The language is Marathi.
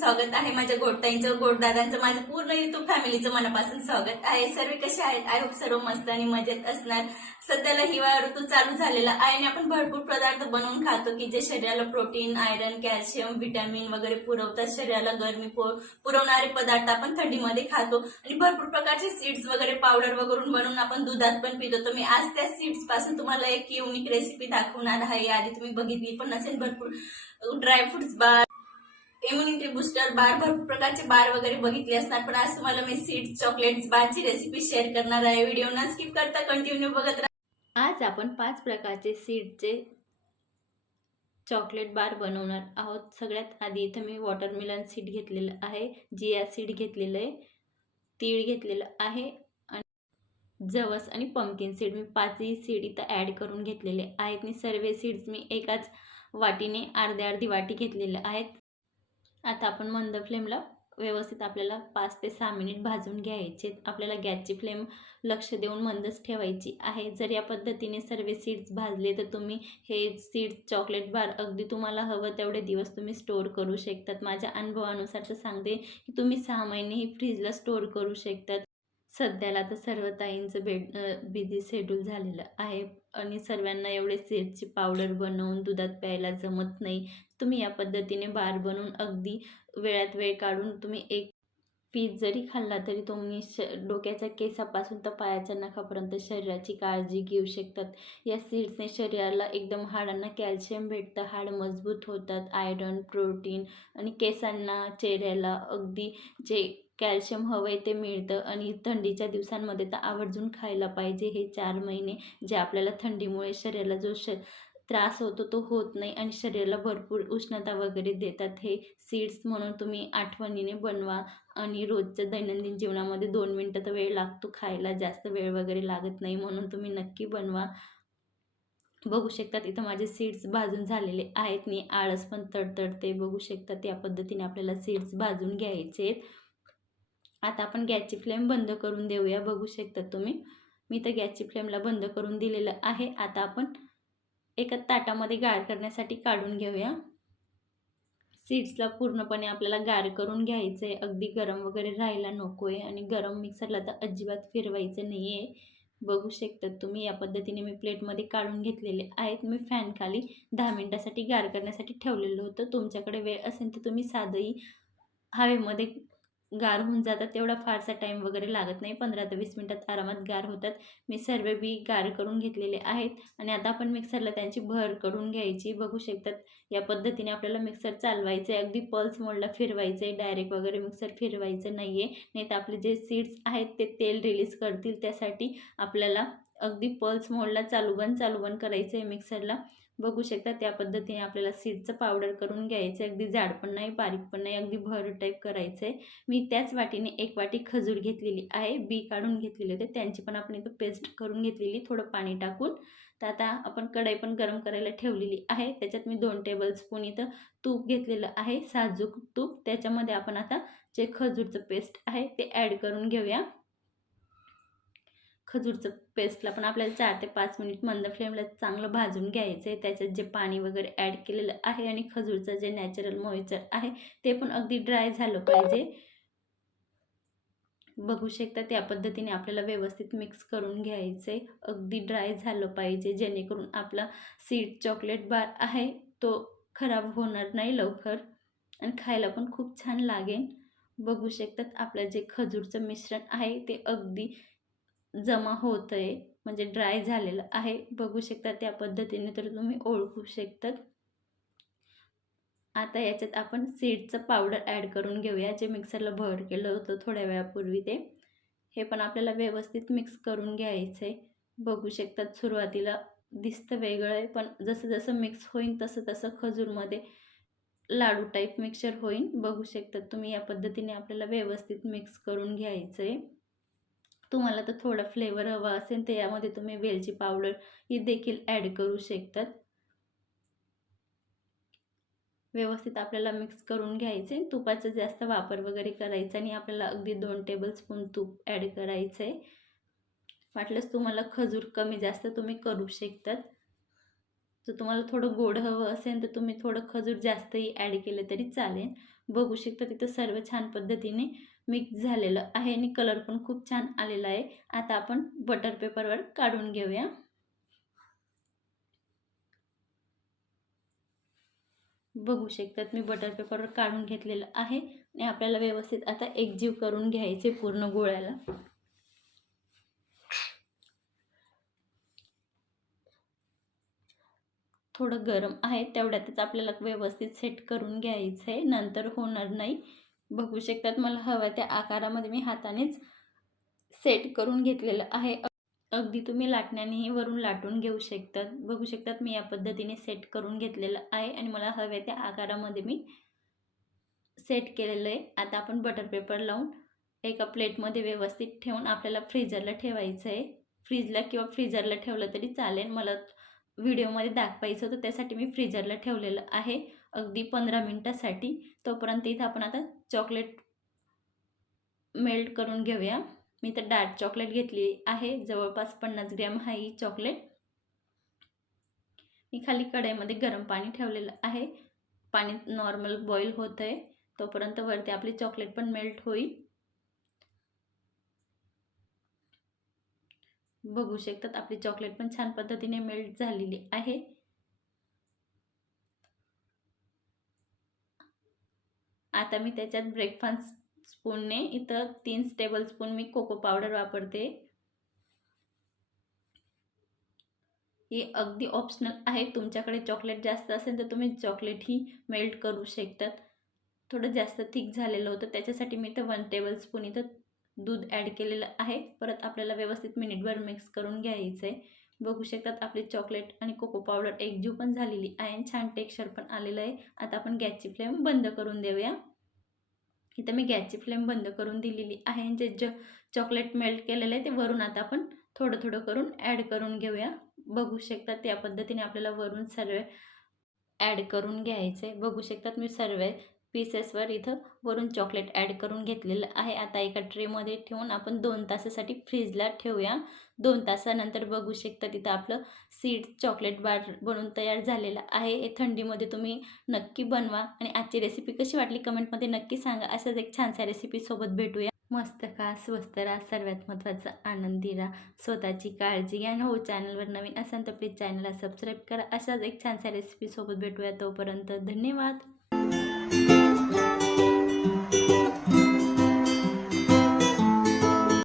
स्वागत आहे माझ्या गोडताईंचं गोडदादांचं माझं पूर्ण युट्यूब फॅमिलीचं मनापासून स्वागत आहे. सर्व कसे आहेत? आय होप सर्व मस्त आणि मजेत असणार. सध्याला हिवाळा ऋतू चालू झालेला आहे आणि आपण भरपूर पदार्थ बनवून खातो की जे शरीराला प्रोटीन आयरन कॅल्शियम व्हिटॅमिन वगैरे पुरवतात. शरीराला गरमी पुरवणारे पदार्थ आपण थंडीमध्ये खातो. आणि भरपूर प्रकारचे सीड्स वगैरे पावडर वगैरे बनवून आपण दुधात पण पितो. तर मी आज त्या सीड्सपासून तुम्हाला एक युनिक रेसिपी दाखवणार आहे. आधी तुम्ही बघितली पण नसेल भरपूर. Dry fruits bar immunity booster bar भरपूर प्रकारचे बार वगैरे बघितले असणार पण आज तुम्हाला मी सीड चॉकलेट्स बारची रेसिपी शेअर करणार आहे. व्हिडिओ न स्किप करता कंटिन्यू बघत राहा. आज आपण पाच प्रकारचे सीडचे चॉकलेट बार बनवणार आहोत. सगळ्यात आधी इथं मी वॉटरमेलन सीड घेतलेलं आहे जिया सीड घेतलेलं आहे तीळ घेतलेलं आहे आणि जवस आणि पंकिन सीड मी पाचही सीड इथं ॲड करून घेतलेले आहेत. आणि सर्व सीड्स मी एकाच वाटीने अर्ध्या अर्धी वाटी घेतलेल्या आहेत. आता आपण मंद फ्लेमला व्यवस्थित आपल्याला पाच ते सहा मिनिट भाजून घ्यायचे आपल्याला गॅसची फ्लेम लक्ष देऊन मंदच ठेवायची आहे. जर या पद्धतीने सर्व सीड्स भाजले तर तुम्ही हे सीड्स चॉकलेट बार अगदी तुम्हाला हवं तेवढे दिवस तुम्ही स्टोअर करू शकतात. माझ्या अनुभवानुसार तर सांगते की तुम्ही सहा महिने ही फ्रीजला स्टोअर करू शकतात. सध्याला तर सर्व ताईंचं भेट बिझी शेड्यूल झालेलं आहे आणि सर्वांना एवढे सीड्सची पावडर बनवून दुधात प्यायला जमत नाही. तुम्ही या पद्धतीने बार बनवून अगदी वेळात वेळ काढून तुम्ही एक पीस जरी खाल्ला तरी तुम्ही श डोक्याच्या केसापासून तर पायाच्या नखापर्यंत शरीराची काळजी घेऊ शकतात. या सीड्सने शरीराला एकदम हाडांना कॅल्शियम भेटतं हाड मजबूत होतात आयरन प्रोटीन आणि केसांना चेहऱ्याला अगदी जे कॅल्शियम हवं आहे ते मिळतं आणि थंडीच्या दिवसांमध्ये तर आवर्जून खायला पाहिजे हे चार महिने जे आपल्याला थंडीमुळे शरीराला जो श त्रास होतो तो होत नाही आणि शरीराला भरपूर उष्णता वगैरे देतात. हे सीड्स म्हणून तुम्ही आठवणीने बनवा आणि रोजच्या दैनंदिन जीवनामध्ये दोन मिनटं तर वेळ लागतो खायला जास्त वेळ वगैरे लागत नाही म्हणून तुम्ही नक्की बनवा. बघू शकतात इथं माझे सीड्स भाजून झालेले आहेत. मी आळस पण तडतडते बघू शकतात या पद्धतीने आपल्याला सीड्स भाजून घ्यायचे आहेत आता आपण गॅसची फ्लेम बंद करून देऊया बघू शकता तुम्ही. मी तर गॅसची फ्लेमला बंद करून दिलेलं आहे. आता आपण एका ताटामध्ये गार करण्यासाठी काढून घेऊया. सीड्सला पूर्णपणे आपल्याला गार करून घ्यायचं आहे अगदी गरम वगैरे राहायला नको आहे आणि गरम मिक्सरला तर अजिबात फिरवायचं नाही आहे बघू शकतात तुम्ही या पद्धतीने मी प्लेटमध्ये काढून घेतलेले आहेत. मी फॅन खाली दहा मिनटासाठी गार करण्यासाठी ठेवलेलं होतं. तुमच्याकडे वेळ असेल तर तुम्ही साधंही हवेमध्ये गार होऊन जातात तेवढा फारसा टाईम वगैरे लागत नाही. पंधरा ते वीस मिनटात आरामात गार होतात. मी सर्व बी गार करून घेतलेले आहेत आणि आता आपण मिक्सरला त्यांची भर करून घ्यायची. बघू शकतात या पद्धतीने आपल्याला मिक्सर चालवायचं आहे अगदी पल्स मोडला फिरवायचं आहे डायरेक्ट वगैरे मिक्सर फिरवायचं नाही आहे नाही तर आपले जे सीड्स आहेत ते तेल रिलीज करतील. त्यासाठी आपल्याला अगदी पल्स मोडला चालू बंद चालू बंद करायचं आहे मिक्सरला बघू शकता त्या पद्धतीने आपल्याला सीडचं पावडर करून घ्यायचं आहे अगदी जाड पण नाही बारीक पण नाही अगदी भर टाईप करायचं आहे मी त्याच वाटीने एक वाटी खजूर घेतलेली आहे बी काढून घेतलेले होते त्यांची पण आपण इथं पेस्ट करून घेतलेली थोडं पाणी टाकून. तर आता आपण कढई पण गरम करायला ठेवलेली आहे त्याच्यात मी दोन टेबल स्पून इथं तूप घेतलेलं आहे साजूक तूप. त्याच्यामध्ये आपण आता जे खजूरचं पेस्ट आहे ते ॲड करून घेऊया. खजूरचं पेस्टला पण आपल्याला चार ते पाच मिनिट मंद फ्लेमला चांगलं भाजून घ्यायचं आहे त्याच्यात जे पाणी वगैरे ॲड केलेलं आहे आणि खजूरचं जे नॅचरल मॉइचर आहे ते पण अगदी ड्राय झालं पाहिजे. बघू शकता त्या पद्धतीने आपल्याला व्यवस्थित मिक्स करून घ्यायचं अगदी ड्राय झालं पाहिजे. जेणेकरून आपला सीड चॉकलेट बार आहे तो खराब होणार नाही लवकर. आणि खायला पण खूप छान लागेल. बघू शकतात आपलं जे खजूरचं मिश्रण आहे ते अगदी जमा होतं आहे म्हणजे ड्राय झालेलं आहे. बघू शकता त्या पद्धतीने तर तुम्ही ओळखू शकतात. आता याच्यात आपण सीडचं पावडर ॲड करून घेऊया जे मिक्सरला भर केलं होतं थोड्या वेळापूर्वी ते. हे पण आपल्याला व्यवस्थित मिक्स करून घ्यायचं आहे बघू शकतात सुरुवातीला दिसतं वेगळं आहे पण जसं जसं मिक्स होईल तसं तसं खजूरमध्ये लाडू टाईप मिक्सर होईल बघू शकतात तुम्ही या पद्धतीने आपल्याला व्यवस्थित मिक्स करून घ्यायचं आहे तुम्हाला तर थोडा फ्लेवर हवा असेल तर यामध्ये तुम्ही वेलची पावडर ही देखील ॲड करू शकतात. व्यवस्थित आपल्याला मिक्स करून घ्यायचे. तुपाचा जास्त वापर वगैरे करायचा आणि आपल्याला अगदी दोन टेबल स्पून तूप ॲड करायचं आहे वाटलंच तुम्हाला खजूर कमी जास्त तुम्ही करू शकतात. जर तुम्हाला थोडं गोड हवं असेल तर तुम्ही थोडं खजूर जास्तही ॲड केलं तरी चालेल. बघू शकता तिथं सर्व छान पद्धतीने मिक्स झालेलं आहे आणि कलर पण खूप छान आलेला आहे. आता आपण बटर पेपरवर काढून घेऊया. बघू शकतात मी बटर पेपरवर काढून घेतलेलं आहे आणि आपल्याला व्यवस्थित आता एकजीव करून घ्यायचे पूर्ण गोळ्याला. थोडं गरम आहे तेवढ्यातच आपल्याला व्यवस्थित सेट करून घ्यायचं आहे नंतर होणार नाही. बघू शकतात मला हव्या त्या आकारामध्ये मी हातानेच सेट करून घेतलेलं आहे. अगदी तुम्ही लाटण्यानेही वरून लाटून घेऊ शकतात. बघू शकतात मी या पद्धतीने सेट करून घेतलेलं आहे आणि मला हव्या त्या आकारामध्ये मी सेट केलेलं आहे. आता आपण बटर पेपर लावून एका प्लेटमध्ये व्यवस्थित ठेवून आपल्याला फ्रीजरला ठेवायचं आहे फ्रीजला किंवा फ्रीजरला ठेवलं तरी चालेल. मला व्हिडिओमध्ये दाखवायचं होतं त्यासाठी मी फ्रीजरला ठेवलेलं आहे अगदी पंधरा मिनटासाठी. तोपर्यंत इथं आपण आता चॉकलेट मेल्ट करून घेऊया. मी तर डार्क चॉकलेट घेतली आहे जवळपास पन्नास ग्रॅम आहे ही चॉकलेट. मी खाली कढईमध्ये गरम पाणी ठेवलेलं आहे. पाणी नॉर्मल बॉईल होतं आहे तोपर्यंत वरती आपली चॉकलेट पण मेल्ट होईल. बघू शकतात. आपली चॉकलेट पण छान पद्धतीने मेल्ट झालेली आहे. आता मी त्याच्यात ब्रेकफास्ट स्पूनने इथं तीन टेबल स्पून मी कोको पावडर वापरते. ही अगदी ऑप्शनल आहे. तुमच्याकडे चॉकलेट जास्त असेल तर तुम्ही चॉकलेटही मेल्ट करू शकतात. थोडं जास्त थिक झालेलं होतं. त्याच्यासाठी मी इथं वन टेबल स्पून इथं दूध ॲड केलेलं आहे. परत आपल्याला व्यवस्थित मिनिटभर मिक्स करून घ्यायचं आहे. बघू शकतात आपली चॉकलेट आणि कोको पावडर एकजीव पण झालेली आहे आणि छान टेक्स्चर पण आलेलं आहे. आता आपण गॅसची फ्लेम बंद करून देऊया. इथं मी गॅसची फ्लेम बंद करून दिलेली आहे. आणि जे ज चॉकलेट मेल्ट केलेलं आहे ते वरून आता आपण थोडं थोडं करून ॲड करून घेऊया. बघू शकतात त्या पद्धतीने आपल्याला वरून सर्व ॲड करून घ्यायचं आहे. बघू शकतात मी सर्व पीसेसवर इथं वरून चॉकलेट ॲड करून घेतलेलं आहे. आता एका ट्रेमध्ये ठेवून आपण दोन तासासाठी फ्रीजला ठेवूया. दोन तासानंतर बघू शकता तिथं आपलं सीड चॉकलेट बार बनून तयार झालेलं आहे. हे थंडीमध्ये तुम्ही नक्की बनवा आणि आजची रेसिपी कशी वाटली कमेंटमध्ये नक्की सांगा. अशाच एक छानशा रेसिपीसोबत भेटूया. मस्त का स्वस्त राहा सर्वात महत्त्वाचं आनंदी राहा. स्वतःची काळजी घ्या. आणि हो चॅनलवर नवीन असाल तर प्लीज चॅनलला सबस्क्राईब करा. अशाच एक छानशा रेसिपीसोबत भेटूया तोपर्यंत धन्यवाद.